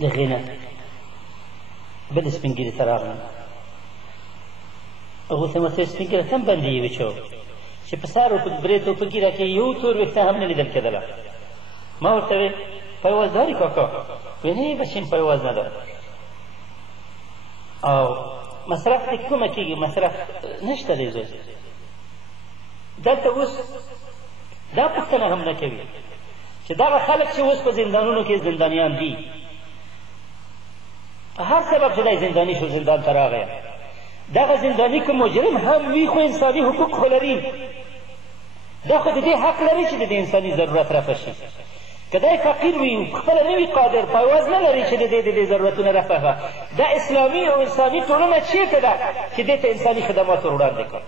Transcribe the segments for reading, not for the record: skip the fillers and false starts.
د هغې نه بل سپین ږیري ته راغلم. هغو ته مې ورته سپین ږیره ته هم باندې یې وچو چې په سر او په برېت او په ږیره کې یو تور ویښته هم نه لیدل کېدله. ما ورته ویل پایوازداري کاکا؟ وی نه بچین پایواز نه ده. او مصرف دې کومه کېږي؟ مصرف نشته دی زوی. دلته اوس دا پوښتنه هم نه کوي چې دغه خلک چې اوس په زندانونو کې زندانیان دي، هر سبب چې دی زنداني شو، زندان ته راغی، دغه زنداني که مجرم هم وي خو انساني حقوق خو لري. دا خو د دې حق لري چې د دې انساني ضرورت رفع شي. که دی فقیر وي، خپله نه وي قادر، پایواز نه لري چې د دې د دې ضرورتونه رفع کړه، دا اسلامي او انساني ټولنه چېرته ده چې دې ته انساني خدمات ور وړاندې کړه؟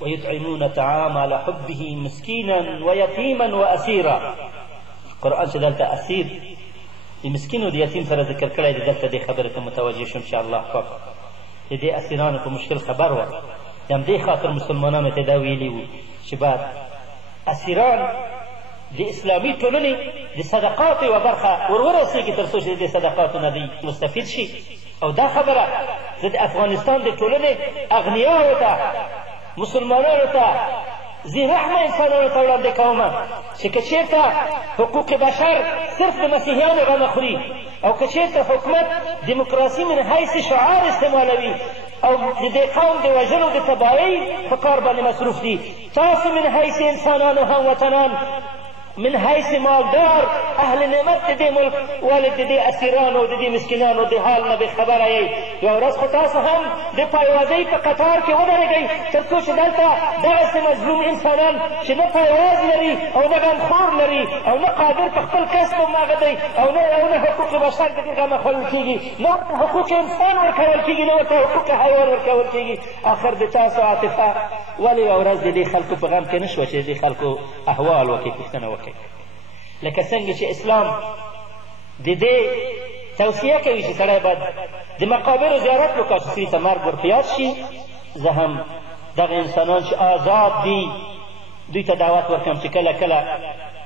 ويطعمون الطعام على حبه مسكينا ويتيما واسيرا. قرآن چې دلته اسیر د مسکین او د یتیم سره ذکر کړی دی، دلته دې خبرې ته متوجه شوم چې الله پاک د دې اسیرانو په مشکل خبر وه. د همدې خاطر مسلمانانو ته دا ویلي وو چې باید اسیران د اسلامي ټولنې د صدقاتو یوه برخه ور ورسېږي تر څو چې د دې صدقاتو نه دوی مستفید شي. او دا خبره زه د افغانستان د ټولنې اغنیاو ته، مسلمانانو ته، ذی رحمه انسانانو ته وړاندې کومه چې که چېرته حقوق بشر صرف د مسیحیانو غمه خوري، او که چېرته حکومت دیموکراسي من حیث شعار استعمالوي او د دې قوم د وژنو د تباهۍ په کار باندې مصروف دي، تاسو من حیث انسانان و هموطنان، من حیث مالدار اهل نعمت د دې ملک ولې د دې اسیرانو او د دې مسکینانو د حال نه بېخبره یئ. یوه ورځ خو تاسو هم د پایوازۍ په قطار کې ودرېږئ تر څو چې دلته دغسې مظلوم انسانان چې نه پایواز لري او نه غمخور لري او نه قادر په خپل کسب هم هغه دی او نه حقوق بشر د دې غمه خوړل کېږي، نه ورته حقوق انسان ورکول کېږي، نه ورته حقوق حیوان ورکول کېږي. آخر د تاسو عاطفه ولې یوه ورځ د دې خلکو په غم کې نه شوه چې د دې خلکو احوال وکړي، پوښتنه وکړي. لکه څنګه چې اسلام د دې توصیه کوي چې سړی باید د مقابرو زیارت وکړي چې سړي ته مرګ ور په یاد شي. زه هم دغه انسانان چې آزاد دي دوی ته دعوت ورکړم چې کله کله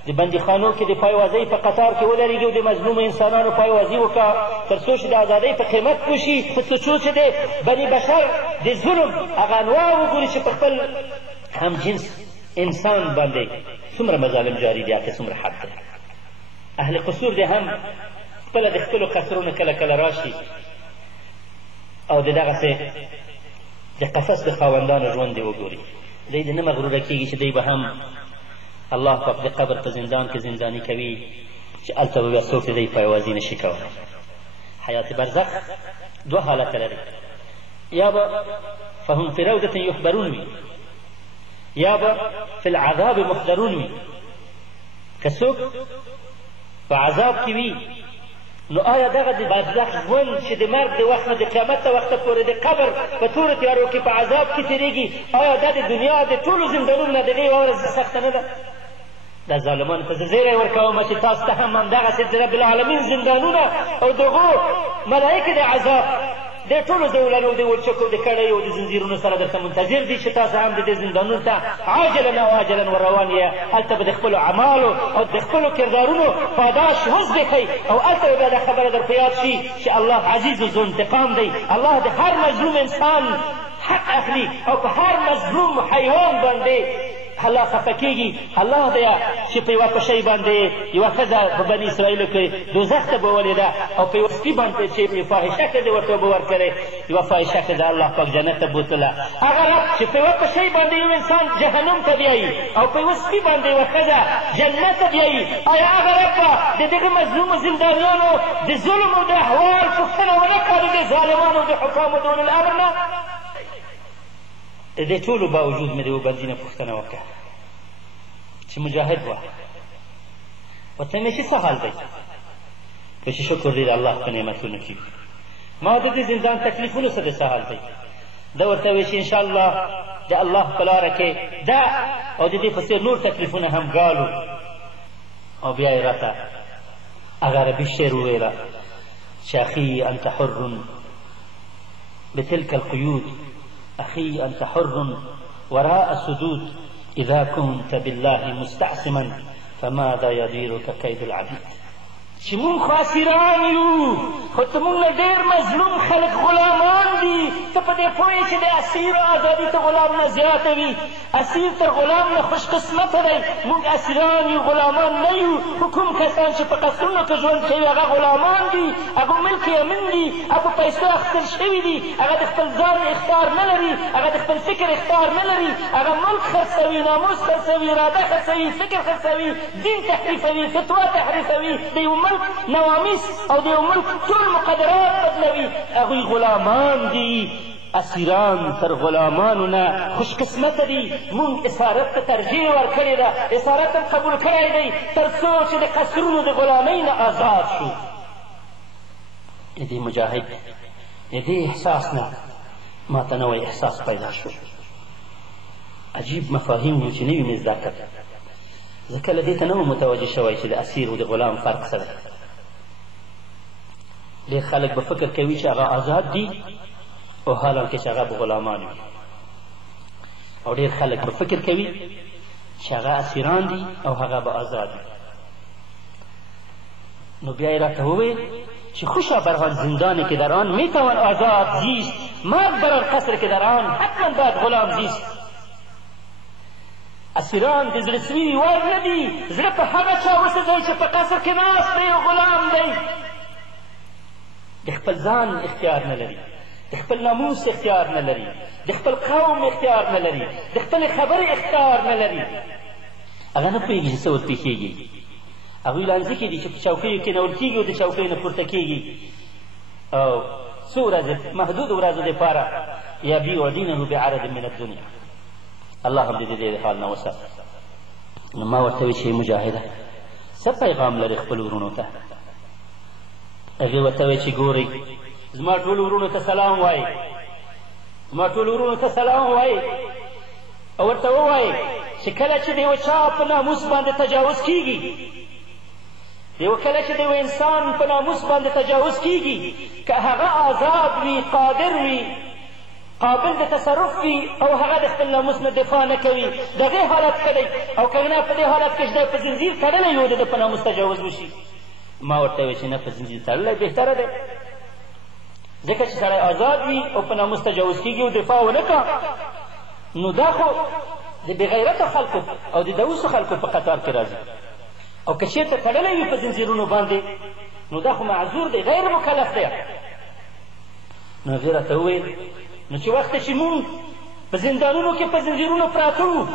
د بندیخانو کې د پایوازۍ په قطار کې ودرېږي او د مظلومو انسانانو پایوازي وکړه تر څو چې د ازادۍ په قیمت پوه شي، تر څو چې د بني بشر د ظلم هغه انواع وګوري چې په خپل همجنس انسان باندې څومره مظالم جاري دي، هلته څومره حد دی. اهل قصور دې هم خپله د خپلو قصرونو کله کله راشي او د دغسې د قفس د خاوندانو ژوند دې وګوري. دوی دې نه مغروره کېږي چې دوی به هم الله پاک د قبر په زندان کې زنداني کوي چې هلته به بیا څوک د دوی پایوازي نشي کولی. حیات برزخ دوه حالته لري، یا به فهم فی روضة یحبرون وي، یا به فی العذاب محضرون وي. که څوک په عذاب کې وي نو آیا دغه د برزخ ژوند چې د مرګ د وخت نه د قیامت ته وخته پورې د قبر په تورو تیارو کې په عذاب کې تېرېږي، آیا دا د دنیا د ټولو زندانونو نه د دې یوه ورځ سخته نه ده؟ دا ظالمانو ته زه زیری ورکوم چې تاسو ته هم همدغسې د رب العالمین زندانونه او دغو ملایکې د عذاب د ټولو زولنو د ولچکو د کړیو او د زنځیرونو سره درته منتظر دي چې تاسو هم د دې زندانونو ته عاجلا او آجلا ور روان یې. هلته به د خپلو اعمالو او د خپلو کردارونو پاداش حسب کوئ او هلته به بیا دا خبره در په یاد شي چې الله عزیز ذو انتقام دی. الله د هر مظلوم انسان حق اخلي او په هر مظلوم حیوان باندې الله خفه کېږي. الله دی چې په یوه پشۍ باندې یوه ښځه په بني اسرائیلو کې دوزخ ته بولې ده او په یوه سپي باندې چې یوه فاحشه ښځې ورته اوبه ورکړې، یوه فاحشه ښځه الله پاک جنت ته بوتله. هغه رب چې په یوه پشۍ باندې یو انسان جهنم ته بیایي او په یوه سپي باندې یوه ښځه جنت ته بیایي، آیا هغه رب به د دغه مظلومو زندانیانو د ظلم او د احوال پوښتنه ونه کړه د ظالمانو د حکامو د اولي الامر نه؟ د دې ټولو باوجود مې د یوه بندي نه پوښتنه وکړه چې مجاهد وه، ورته مې چې څه حال دی؟ وایي چې شکر دی د الله په نعمتونو کې. ما د دې زندان تکلیفونو څه د څه حال دی؟ ده ورته وایي چې انشاءالله د الله په لاره کې دا او د دې په څېر نور تکلیفونه هم ګالو. او بیا یې راته هغه عربي شعر وویله چې اخي انت حر بتلك القيود، أخي أنت حر وراء السدود، إذا كنت بالله مستعصما فماذا يضيرك كيد العبيد. چې مونږ خو اسیران یو، خو ته مونږ نه ډېر مظلوم خلک غلامان دي. ته په دې پوه یې چې د اسیر ازادي ته غلام نه زیاته وي. اسیر تر غلام نه خوش قسمته دی. مونږ اسیران یو، غلامان نه یو. خو کوم کسان چې په قصرونو کې ژوند کوي هغه غلامان دي، هغه ملک یمن دي، هغه په پیسو اخیستل شوي دي، هغه د خپل ځان اختیار نه لري، هغه د خپل فکر اختیار نه لري، هغه ملک خرڅوي، ناموس خرڅوي، اراده خرڅوي، فکر خرڅوي، دین تحریفوي، فتوا تحریفوي، د یو ملک نوامیس او د یو ملک ټول مقدرات بدلوي. هغوی غلامان دي. اسیران تر غلامانو نه خوش قسمته دي. مونږ اسارت ته ترجیح ورکړې ده، اسارت هم قبول کړی دی تر څو چې د قصرونو د غلامۍ نه آزاد شو. د دې مجاهد د دې احساس نه ما ته نوی احساس پیدا شو. عجیب مفاهیم و چې نوي مې زده کړل. زه کله دې ته نه وم متوجه شوی چې د اسیر و د غلام فرق څه دی. ډېر خلک به فکر کوي چې هغه آزاد دي او حالانکې چې هغه به غلامان وي، او ډېر خلک به فکر کوي چې هغه اسیران دي او هغه به آزاد وي. نو بیا یې راته وویل چې خوشا بر آن زندان که در آن میتوان آزاد زیست، مرد بر آن قصر که در آن حتما باید غلام زیست. اسیران د زړه سوي وړ نه دي. زړه په هغه چا وسوځئ چې په قصر کې ناست دی او غلام دی. د خپل ځان اختیار نه لري، د خپل ناموس اختیار نه لري، د خپل قوم اختیار نه لري، د خپلې خبرې اختیار نه لري. هغه نه پوهېږي چې څه ورته کېږي. هغوی لانځه کې دي چې په چوکیو کېنول کېږي او د چوکیو نه پورته کېږي او څو ورځې محدود ورځو دپاره یبیع دینه بعرض من الدنیا. الله هم د دې حال نه وسات. نو ما ورته ویل چې مجاهده څه پیغام لري خپل ورونو ته؟ هغې ورته ویل چې ګورئ زما ټولو ورونو ته سلام وایئ، زما ټولو ورونو ته سلام وایئ او ورته ووایئ چې کله چې د یوه چا په ناموس باندې تجاوز کېږي، کله چې د یو انسان په ناموس باندې تجاوز کېږي، که هغه آزاد وي، قادر وي، قابل د تصرف وي او هغه د خپل ناموس نه دفاع نه کوي، د هغې حالت ښه دی. او که نه په دې حالت کې چې دی په زنځیر تړلی وي او د ده په ناموس تجاوز وشي. ما ورته ویل چې نه، په زنځیر تړلی بهتره دی، ځکه چې سړی آزاد وي او په ناموس تجاوز کېږي او دفاع ونه کړه نو دا خو د بېغیرته خلکو او د دوسو خلکو په قطار کې راځي. او که چېرته تړلی وي په زنځیرونو باندې نو دا خو معذور دی، غیر مکلف دی. نو هغې راته وویل نو چې وخته چې مونږ په زندانونو کې په زنځیرونو پراته وو،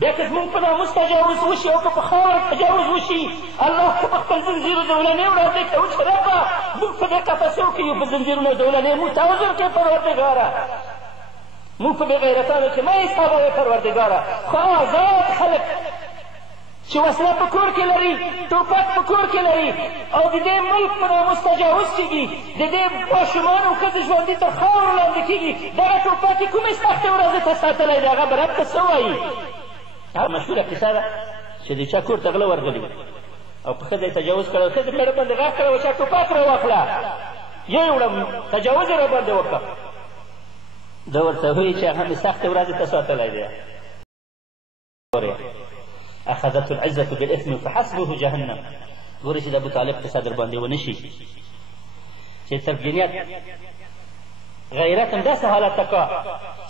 بیا که زمونږ په ناموس تجاوز وشي او که په خاوره تجاوز وشي، الله ته په خپل زنځیرو زولنې وړاندې کوو چې ربه مونږ په دې قفسو کې یو، په زنځیرونو زولنې مونږ ته عذر کړې پروردګاره، مونږ په بېغیرتانو کې مه حسابوې پروردګاره. خو آزاد خلک چې وسله په کور کې لري، ټوپک په کور کې لري او د دې ملک په ناموس تجاوز کېږي، د دې ماشومان او ښځې ژوندي تر خاورو لاندې کېږي، دغه ټوپک یې کومې سختې ورځې ته ساتلی دی، هغه به رب ته څه وایي؟ هغه مشهوره کیسه ده چې د چا کور ته غله ورغلي او په ښځه یې تجاوز کړی او ښځې په ډېره باندې غږ کړی و چې ټوپک را واخله، یې وړم تجاوز یې را باندې وکړه. ده ورته وایي چې هغه مې سختې ورځې ته ساتلی دی. اخذته العزة بالإثم فحسبه جهنم. ګورې چې د ابوطالب قصه در باندې ونه شي چې تربیت غیرت هم داسې حالت ته کړه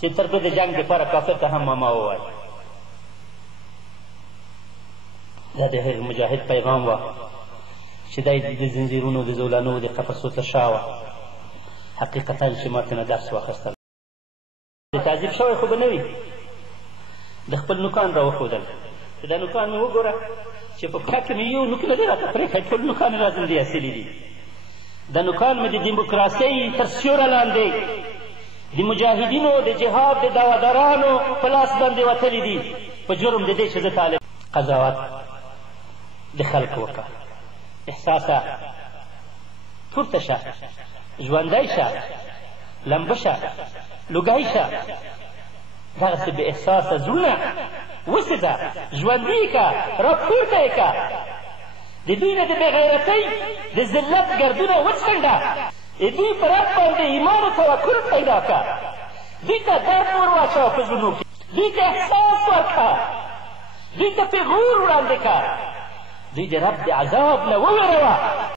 چې تر ده د جنګ دپاره کافر ته هم ماما ووایي. دا د هغې مجاهد پیغام وه چې دی د زنځیرونو د زولانو د قفسو ته شا وه. حقیقتا چې ما ترې نه درس واخیستل. د تعذیب شوی خو به نه وي، د خپل نوکان را وښودل چې دا نوکان مې وګوره چې په پښه کې مې یو نوک نه دی راته پرېښی، ټول نوکان یې را زندې اصلي دي. دا نوکان مې د ډیموکراسۍ تر سیوره لاندې د مجاهدینو د جهاد د دوادارانو په لاس باندې وتلي دي په جرم د دې چې زه طالب. قضاوت د خلکو وکړه، احساسه پورته شه، ژوندی شه، لمبه شه، لوګی شه، دغسې بې احساسه زړونه وسېځه، ژوندي یې که، راپورته یې که، د دوی نه د بېغیرتۍ د ذلت ګردونه وڅنډه، د دوی په رب باندې ایمان و توکل پیدا که، دوی ته درد ور واچوه په زړونو کې، دوی ته احساس ورکړه، دوی ته پیغور وړاندې که، دوی د رب د عذاب نه وویروه